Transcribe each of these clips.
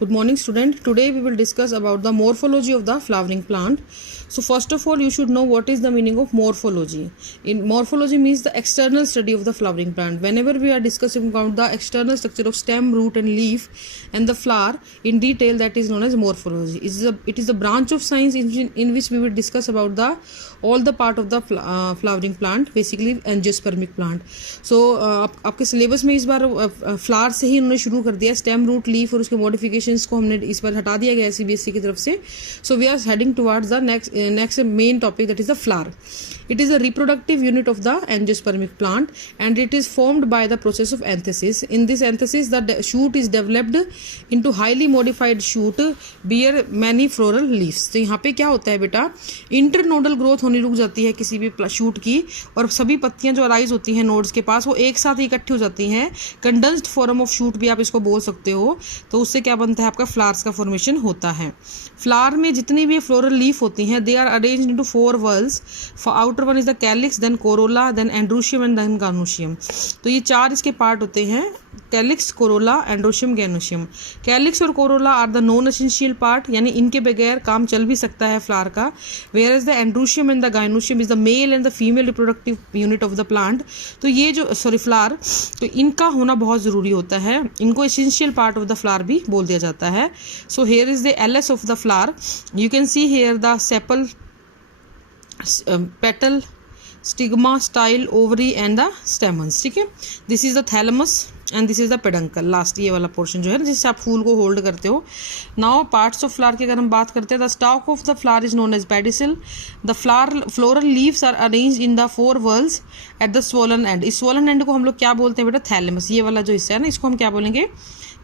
Good morning, student. Today we will discuss about the morphology of the flowering plant. So first of all, you should know what is the meaning of morphology. In morphology means the external study of the flowering plant. Whenever we are discussing about the external structure of stem, root and leaf and the flower in detail, that is known as morphology. It is the branch of science in which we will discuss about all the part of the flowering plant, basically angiospermic plant. So आपके syllabus में इस बार flower से ही उन्होंने शुरू कर दिया, stem, root, leaf और उसके मॉडिफिकेशंस को हमने इस बार हटा दिया गया सीबीएसई की तरफ से. So we are heading towards the next main topic, that is the flower. It is a reproductive unit of the angiospermic plant and it is formed by the process of anthesis. In this anthesis, the shoot is developed into highly modified shoot bear many floral leaves. तो यहाँ पे क्या होता है बेटा, internodal growth होनी रुक जाती है किसी भी शूट की और सभी पत्तियां जो अराइज होती हैं नोड्स के पास वो एक साथ इकट्ठी हो जाती हैं. कंडेंस्ड फॉर्म ऑफ शूट भी आप इसको बोल सकते हो. तो उससे क्या बनता है, आपका फ्लावर्स का फॉर्मेशन होता है. फ्लावर में जितनी भी फ्लोरल लीफ होती हैं, they are arranged into 4 whorls. Outer one is the calyx, then corolla, then androecium and then gynoecium. तो ये 4 इसके पार्ट होते हैं, calyx, corolla, androecium, gynoecium. Calyx और corolla are the non essential part, यानी इनके बगैर काम चल भी सकता है फ्लावर का. Whereas the androecium and the gynoecium is the male and the female reproductive unit of the plant. तो ये जो फ्लावर, तो इनका होना बहुत ज़रूरी होता है. इनको essential part of the flower भी बोल दिया जाता है. So here is the LS of the flower. You can see here the sepal, petal, stigma, style, ovary and the stamens. ठीक है, this is the thalamus and this is the peduncle. Last ये वाला portion जो है जिससे आप फूल को hold करते हो. नाउ पार्ट्स ऑफ फ्लावर की अगर हम बात करते हैं, the stalk of the flower is known as pedicel. The floral leaves are arranged in the 4 whorls at the swollen end. इस स्वोलन एंड को हम लोग क्या बोलते हैं बेटा, थैलेमस. ये वाला जो हिस्सा है ना, इसको हम क्या बोलेंगे,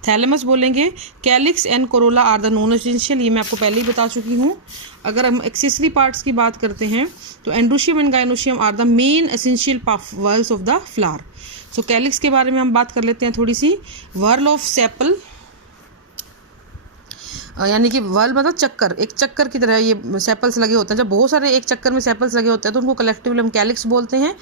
थैलेमस बोलेंगे. Calyx and corolla are the non essential, ये मैं आपको पहले ही बता चुकी हूँ. अगर हम एक्सेसरी पार्ट्स की बात करते हैं तो androecium and gynoecium are the main essential whorls of the flower. So calyx के बारे में हम बात कर लेते हैं थोड़ी सी. व्हर्ल ऑफ सेपल, यानी कि व्हर्ल मतलब चक्कर, एक चक्कर की तरह ये सेपल्स लगे होते हैं. जब बहुत सारे एक चक्कर में सेपल्स लगे होते हैं तो उनको कलेक्टिवली हम कैलिक्स बोलते हैं.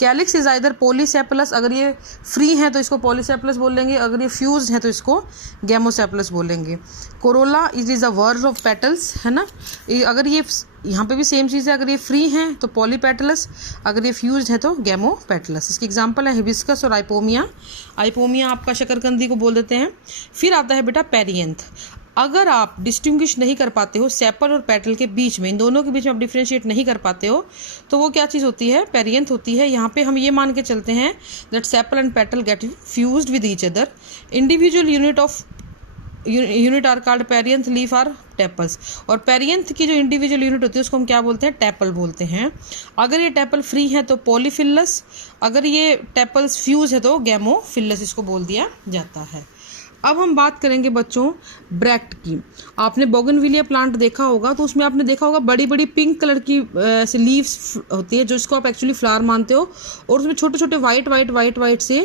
कैलिक्स इज आइदर पॉलीसेपलस, अगर ये फ्री हैं तो इसको पॉलीसेपलस बोलेंगे, अगर ये फ्यूज्ड है तो इसको गैमोसेपलस बोलेंगे. Corolla is a whorl of petals, है ना. अगर ये यहाँ पे भी सेम चीज़ है, अगर ये फ्री हैं तो पॉलीपेटलस, अगर ये फ्यूज्ड है तो गैमोपेटलस. इसकी एग्जांपल है हिबिस्कस और आइपोमिया. आइपोमिया आपका शकरकंदी को बोल देते हैं. फिर आता है बेटा पेरियंथ. अगर आप डिस्टिंग्विश नहीं कर पाते हो सेपल और पेटल के बीच में, इन दोनों के बीच में आप डिफ्रेंशिएट नहीं कर पाते हो, तो वो क्या चीज़ होती है, पेरियंथ होती है. यहाँ पे हम ये मान के चलते हैं that sepal and petal get fused with each other. Individual unit are called perianth, leaf are tepals. और पेरियंथ की जो इंडिविजुअल यूनिट होती है उसको हम क्या बोलते हैं, टेपल बोलते हैं. अगर ये टेपल फ्री है तो पॉलीफिलस, अगर ये टेपल्स फ्यूज है तो गैमोफिलस इसको बोल दिया जाता है. अब हम बात करेंगे बच्चों ब्रैक्ट की. आपने बोगनविलिया प्लांट देखा होगा तो उसमें आपने देखा होगा बड़ी बड़ी पिंक कलर की ऐसे लीव्स होती है, जो इसको आप एक्चुअली फ्लावर मानते हो, और उसमें छोटे छोटे वाइट से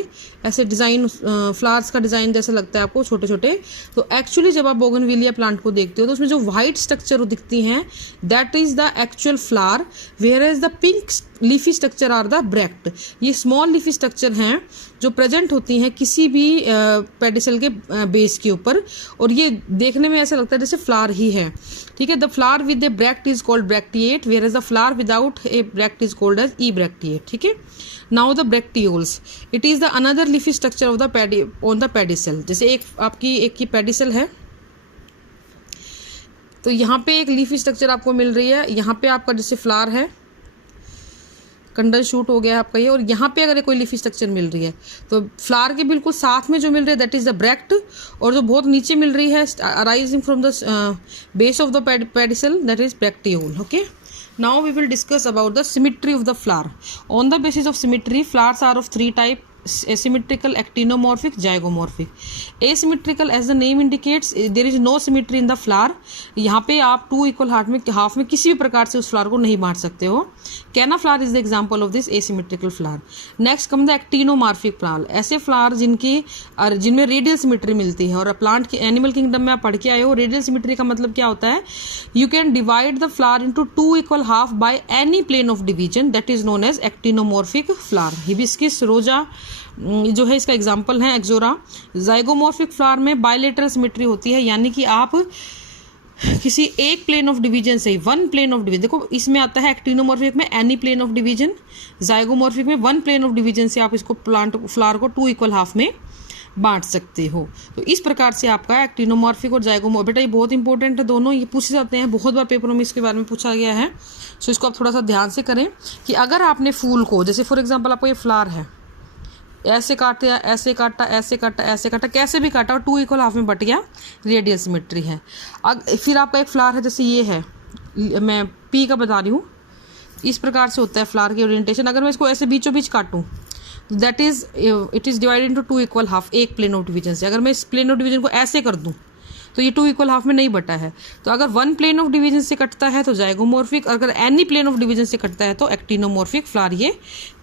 ऐसे डिज़ाइन, फ्लावर्स का डिज़ाइन जैसा लगता है आपको, छोटे छोटे. तो एक्चुअली जब आप बोगनविलिया प्लांट को देखते हो तो उसमें जो वाइट स्ट्रक्चर दिखती हैं, that is the actual flower, whereas the pink leafy structure are the bract. ये स्मॉल लीफी स्ट्रक्चर हैं जो प्रेजेंट होती हैं किसी भी पेडिसल के बेस के ऊपर, और ये देखने में ऐसा लगता है जैसे फ्लावर ही है. ठीक है, the flower with a bract is called bracteate, whereas the flower without a bract is called as ebracteate. ठीक है. Now the bracteoles, it is the another leafy structure of the on the pedicel. जैसे एक की pedicel है तो यहाँ पे एक लीफी स्ट्रक्चर आपको मिल रही है, यहाँ पे आपका जैसे फ्लावर है, कंडल शूट हो गया आपका ये, और यहाँ पे अगर कोई लीफी स्ट्रक्चर मिल रही है तो फ्लावर के बिल्कुल साथ में जो मिल रही है दैट इज द ब्रैक्ट, और जो बहुत नीचे मिल रही है arising from the base of the pedicel that is ब्रैक्टियोल. Okay. Now we will discuss about the symmetry of the flower. On the basis of symmetry, flowers are of 3 types: asymmetrical, actinomorphic, zygomorphic. Asymmetrical, as the name indicates, there is no symmetry in the flower. यहाँ पे आप 2 equal half में किसी भी प्रकार से उस flower को नहीं बांट सकते हो. कैना flower is the example of this asymmetrical flower. Next come the actinomorphic flower. ऐसे फ्लावर जिनमें रेडियल सिमेट्री मिलती है, और प्लांट के एनिमल किंगडम में आप पढ़ के आए हो, रेडियल सिमेट्री का मतलब क्या होता है, you can divide the flower into 2 equal half by any plane of division, that is known as actinomorphic flower. Hibiscus, rosa, जो है इसका एग्जाम्पल है एक्सोरा। जाइगोमॉर्फिक फ्लावर में बायलेटरल सिमेट्री होती है, यानी कि आप किसी एक प्लेन ऑफ डिवीजन से, वन प्लेन ऑफ डिवीजन, देखो इसमें आता है एक्टिनोमॉर्फिक में any plane of division, zygomorphic में वन प्लेन ऑफ डिवीजन से आप इसको फ्लावर को 2 इक्वल हाफ में बांट सकते हो। तो इस प्रकार से आपका एक्टिनोमॉर्फिक और जाइगोमॉर्फिक, बेटा ये बहुत इंपॉर्टेंट है, दोनों ये पूछे जाते हैं, बहुत बार पेपरों में इसके बारे में पूछा गया है। सो इसको आप थोड़ा सा ध्यान से करें कि अगर आपने फूल को, जैसे फॉर एग्जाम्पल आपको ये फ्लावर है, ऐसे काटा, ऐसे काटा, ऐसे काटा, ऐसे काटा, कैसे भी काटा और 2 इक्वल हाफ में बट गया, रेडियल सिमेट्री है। फिर आपका एक फ्लावर है, जैसे ये है, मैं पी का बता रही हूँ, इस प्रकार से होता है फ्लावर की ओरिएंटेशन। अगर मैं इसको ऐसे बीचों बीच काटूँ, that is it is divided into 2 equal half, एक प्लेन ऑफ डिवीजन से। अगर मैं इस प्लेन ऑफ डिवीजन को ऐसे कर दूँ तो ये 2 इक्वल हाफ में नहीं बटा है। तो अगर वन प्लेन ऑफ डिवीजन से कटता है तो जाइगोमॉर्फिक, अगर एनी प्लेन ऑफ डिवीजन से कटता है तो एक्टिनोमॉर्फिक फ्लावर ये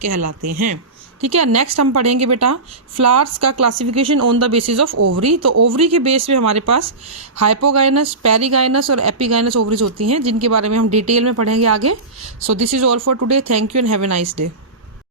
कहलाते हैं। ठीक है, नेक्स्ट हम पढ़ेंगे बेटा फ्लावर्स का classification on the basis of ovary. तो ओवरी के बेस पे हमारे पास हाइपोगाइनस, पेरिगाइनस और एपिगाइनस ओवरीज होती हैं, जिनके बारे में हम डिटेल में पढ़ेंगे आगे। So this is all for today, thank you and have a nice day.